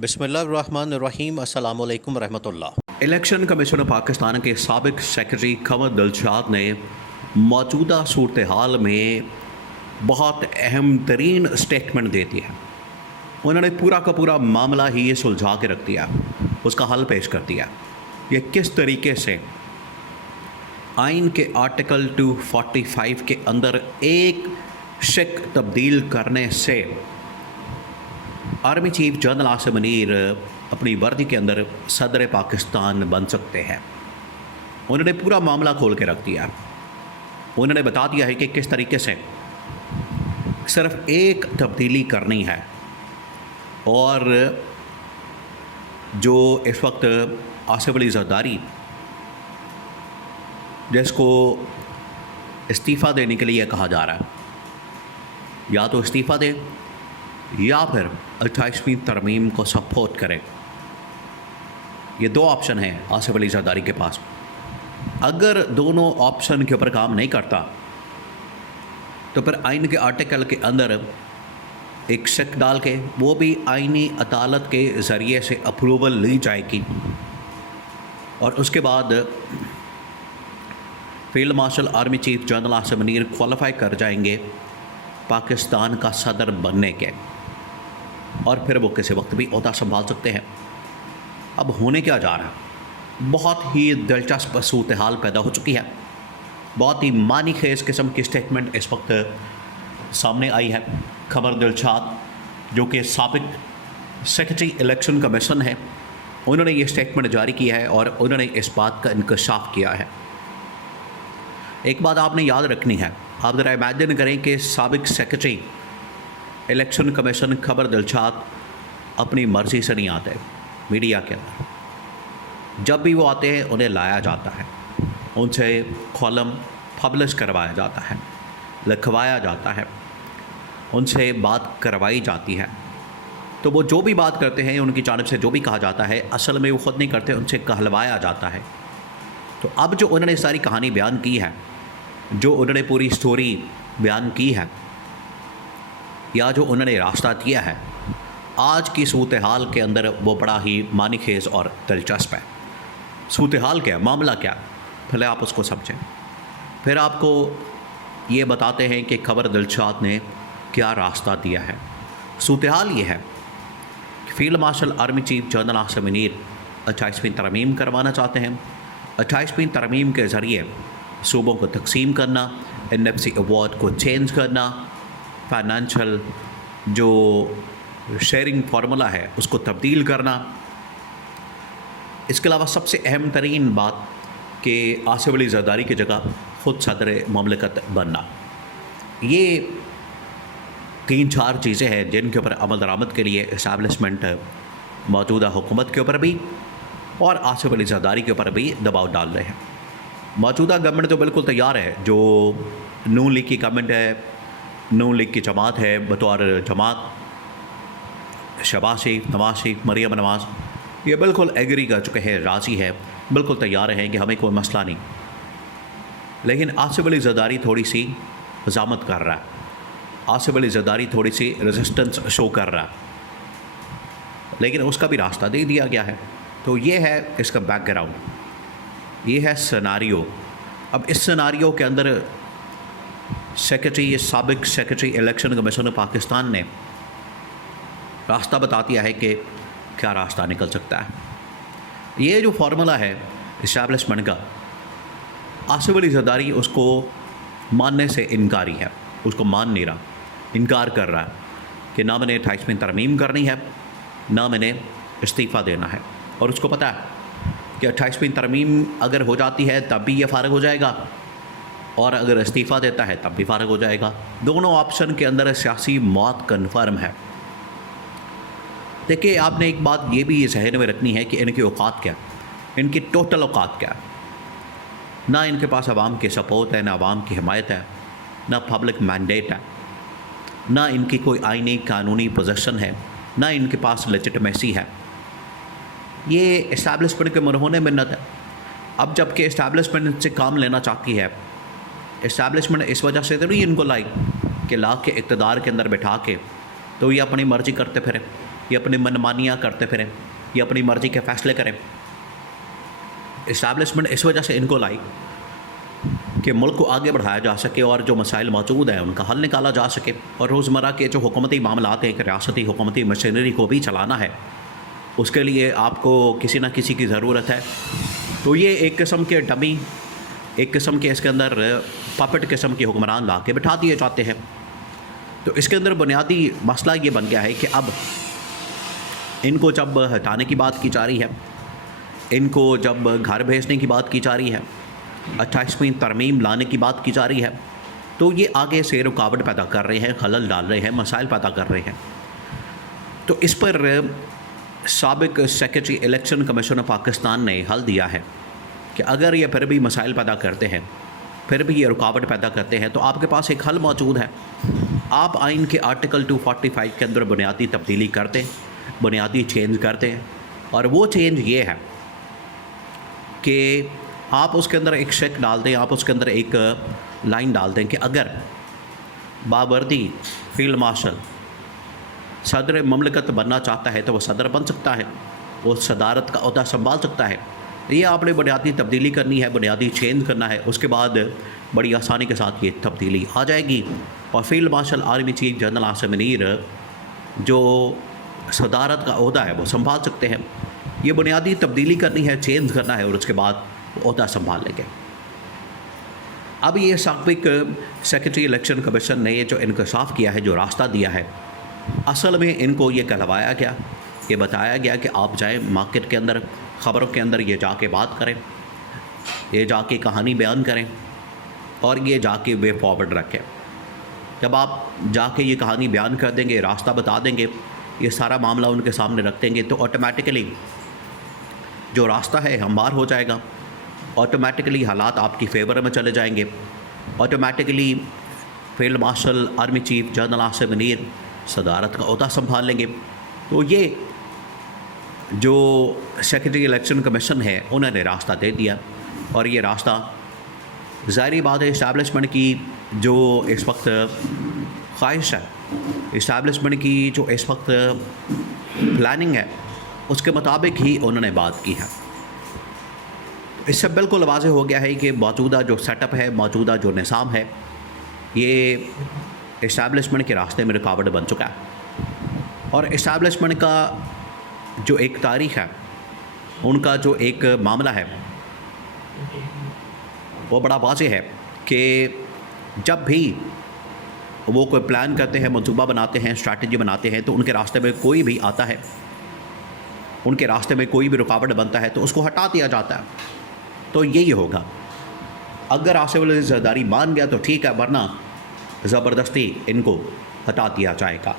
बिस्मिल्लाहिर्रहमानिर्रहीम अस्सलामु अलैकुम रहमतुल्लाह। इलेक्शन कमीशन पाकिस्तान के साबिक सेक्रेटरी कमर दिलशाद ने मौजूदा सूरत हाल में बहुत अहम तरीन स्टेटमेंट दे दी है। उन्होंने पूरा का पूरा मामला ही ये सुलझा के रख दिया, उसका हल पेश कर दिया। ये किस तरीके से आइन के आर्टिकल 245 के अंदर एक शिक तब्दील करने से army chief general Asim Munir अपनी वर्दी के अंदर सदर पाकिस्तान बन सकते हैं। उन्होंने पूरा मामला खोल के रख दिया। उन्होंने बता दिया है कि किस तरीके से सिर्फ एक तब्दीली करनी है और जो इस वक्त आसिफ अली जरदारी जिसको इस्तीफ़ा देने के लिए कहा जा रहा है, या तो इस्तीफ़ा दे या फिर 28वीं तरमीम को सपोर्ट करें। ये दो ऑप्शन हैं आसिफ अली जरदारी के पास। अगर दोनों ऑप्शन के ऊपर काम नहीं करता तो फिर आइन के आर्टिकल के अंदर एक शक डाल के वो भी आइनी अदालत के ज़रिए से अप्रूवल ली जाएगी और उसके बाद field marshal army chief general Asim Munir qualify कर जाएंगे पाकिस्तान का सदर बनने के, और फिर वो किसी वक्त भी ओहदा संभाल सकते हैं। अब होने क्या जा रहा है, बहुत ही दिलचस्प सूरत हाल पैदा हो चुकी है। बहुत ही मानी खेज किस्म की स्टेटमेंट इस वक्त सामने आई है। कमर दिलशाद जो कि साबिक सेक्रेटरी इलेक्शन कमीशन है, उन्होंने ये स्टेटमेंट जारी किया है और उन्होंने इस बात का इंकशाफ किया है। एक बात आपने याद रखनी है, आप ज़रा इमेजिन करें कि साबिक सेक्रेटरी इलेक्शन कमीशन कमर दिलशाद अपनी मर्ज़ी से नहीं आते मीडिया के अंदर। जब भी वो आते हैं उन्हें लाया जाता है, उनसे कॉलम पब्लिश करवाया जाता है, लिखवाया जाता है, उनसे बात करवाई जाती है। तो वो जो भी बात करते हैं, उनकी जानिब से जो भी कहा जाता है, असल में वो ख़ुद नहीं करते, उनसे कहलवाया जाता है। तो अब जो उन्होंने सारी कहानी बयान की है, जो उन्होंने पूरी स्टोरी बयान की है, या जो उन्होंने रास्ता दिया है, आज की सूरत हाल के अंदर वो बड़ा ही मानीखेज और दिलचस्प है। सूरत हाल क्या है, मामला क्या, पहले आप उसको समझें, फिर आपको ये बताते हैं कि कमर दिलशाद ने क्या रास्ता दिया है। सूरत हाल ये है कि field marshal army chief general Asim Munir 28वीं तरमीम करवाना चाहते हैं। 28वीं तरमीम के ज़रिए सूबों को तकसीम करना, NFC अवार्ड को चेंज करना, फाइनेंशियल जो शेयरिंग फार्मूला है उसको तब्दील करना। इसके अलावा सबसे अहम तरीन बात कि आसिफ अली जरदारी की जगह ख़ुद सदर ममलिकत बनना। ये 3-4 चीज़ें हैं जिनके ऊपर अमल दरामद के लिए इस्टेब्लिशमेंट मौजूदा हुकूमत के ऊपर भी और आसिफ अली जरदारी के ऊपर भी दबाव डाल रहे हैं। मौजूदा गवर्नमेंट तो बिल्कुल तैयार है, जो नून लीग की गवर्नमेंट है, नून लीग की जमात है, बतौर जमात शहबाज शरीफ, नवाज शरीफ, मरियम नवाज, ये बिल्कुल एग्री कर चुके हैं, राज़ी है, बिल्कुल तैयार हैं कि हमें कोई मसला नहीं। लेकिन आसिफ अली जरदारी थोड़ी सी हजामत कर रहा है, आसिफ अली जरदारी थोड़ी सी रेजिस्टेंस शो कर रहा है, लेकिन उसका भी रास्ता दे दिया गया है। तो ये है इसका बैकग्राउंड, ये है सिनारियो। अब इस सिनारियो के अंदर साबिक सेक्रेटरी इलेक्शन कमीशन पाकिस्तान ने रास्ता बता दिया है कि क्या रास्ता निकल सकता है। ये जो फार्मूला है इस्टेब्लिशमेंट का, आसिफ अली जरदारी उसको मानने से इनकारी है, उसको मान नहीं रहा, इनकार कर रहा है कि ना मैंने 28वीं तरमीम करनी है, ना मैंने इस्तीफ़ा देना है। और उसको पता है कि 28वीं तरमीम अगर हो जाती है तब भी ये फ़ारिग हो जाएगा, और अगर इस्तीफ़ा देता है तब भी फ़ारिग हो जाएगा। दोनों ऑप्शन के अंदर सियासी मौत कन्फर्म है। देखिए, आपने एक बात ये भी जहन में रखनी है कि इनकी औकात क्या, इनकी टोटल औकात क्या। ना इनके पास आवाम की सपोर्ट है, ना आवाम की हिमायत है, ना पब्लिक मैंडेट है, ना इनकी कोई आईनी कानूनी पोजीशन है, ना इनके पास लेजिटिमेसी है। ये इस्टेब्लिशमेंट के मरहूने मिन्नत है। अब जबकि इस्टेब्लिशमेंट से काम लेना चाहती है, इस्टेब्लिशमेंट इस वजह से तो नहीं इनको लाई कि ला के इक़्तिदार के अंदर बैठा के तो ये अपनी मर्ज़ी करते फिरे। ये अपनी मनमानियाँ करते फिरें, ये अपनी मर्ज़ी के फ़ैसले करें। इस्टेब्लिशमेंट इस वजह से इनको लाई कि मुल्क को आगे बढ़ाया जा सके और जो मसाइल मौजूद हैं उनका हल निकाला जा सके, और रोज़मर्रा के जो हुकूमती मामलात हैं कि रियासती हुकूमती मशीनरी को भी चलाना है, उसके लिए आपको किसी न किसी की ज़रूरत है। तो ये एक किस्म के डमी, एक किस्म के इसके अंदर पपेट किस्म के हुक्मरान ला के बिठा दिए जाते हैं। तो इसके अंदर बुनियादी मसला ये बन गया है कि अब इनको जब हटाने की बात की जा रही है, इनको जब घर भेजने की बात की जा रही है, 28वीं तरमीम लाने की बात की जा रही है, तो ये आगे से रुकावट पैदा कर रहे हैं, खलल डाल रहे हैं, मसाइल पैदा कर रहे हैं। तो इस पर साबिक secretary election commission of Pakistan ने हल दिया है कि अगर ये फिर भी मसाइल पैदा करते हैं, फिर भी ये रुकावट पैदा करते हैं, तो आपके पास एक हल मौजूद है। आप आइन के आर्टिकल 245 के अंदर बुनियादी तब्दीली करते हैं, बुनियादी चेंज करते हैं, और वो चेंज ये है कि आप उसके अंदर एक शेक डाल दें, आप उसके अंदर एक लाइन डाल दें कि अगर बावर्दी फील्ड मार्शल सदर ममलकत बनना चाहता है तो वह सदर बन सकता है, वो सदारत का ओहदा संभाल सकता है। ये आपने बुनियादी तब्दीली करनी है, बुनियादी चेंज करना है, उसके बाद बड़ी आसानी के साथ ये तब्दीली आ जाएगी और field marshal army chief general Asim Munir जो सदारत का ओहदा है वो संभाल सकते हैं। ये बुनियादी तब्दीली करनी है, चेंज करना है, और उसके बाद वो ओहदा संभाल लेंगे। अब ये साबिक सेक्रेटरी इलेक्शन कमीशन ने जो इंकशाफ किया है, जो रास्ता दिया है, असल में इनको ये कहलवाया गया, ये बताया गया कि आप जाएं मार्केट के अंदर, ख़बरों के अंदर ये जाके बात करें, ये जाके कहानी बयान करें और ये जाके वे फॉरवर्ड रखें। जब आप जाके ये कहानी बयान कर देंगे, रास्ता बता देंगे, ये सारा मामला उनके सामने रख देंगे, तो ऑटोमेटिकली जो रास्ता है हमवार हो जाएगा, ऑटोमेटिकली हालात आपकी फेवर में चले जाएंगे, automatically field marshal army chief general Asim Munir सदारत का ओहदा संभाल लेंगे। तो ये जो सेक्रेटरी इलेक्शन कमीशन है उन्होंने रास्ता दे दिया, और ये रास्ता ज़ाहिर बात है इस्टेब्लिशमेंट की जो इस वक्त ख्वाहिश है, इस्टेब्लिशमेंट की जो इस वक्त प्लानिंग है, उसके मुताबिक ही उन्होंने बात की है। इससे बिल्कुल वाज़ेह हो गया है कि मौजूदा जो सेटअप है, मौजूदा जो निज़ाम है, ये इस्टेब्लिशमेंट के रास्ते में रुकावट बन चुका है। और इस्टेब्लिशमेंट का जो एक तारीख़ है, उनका जो एक मामला है, वो बड़ा वाज़ेह है कि जब भी वो कोई प्लान करते हैं, मंसूबा बनाते हैं, स्ट्रैटेजी बनाते हैं, तो उनके रास्ते में कोई भी आता है, उनके रास्ते में कोई भी रुकावट बनता है तो उसको हटा दिया जाता है। तो यही होगा, अगर आसिफ अली जरदारी मान गया तो ठीक है, वरना ज़बरदस्ती इनको हटा दिया जाएगा।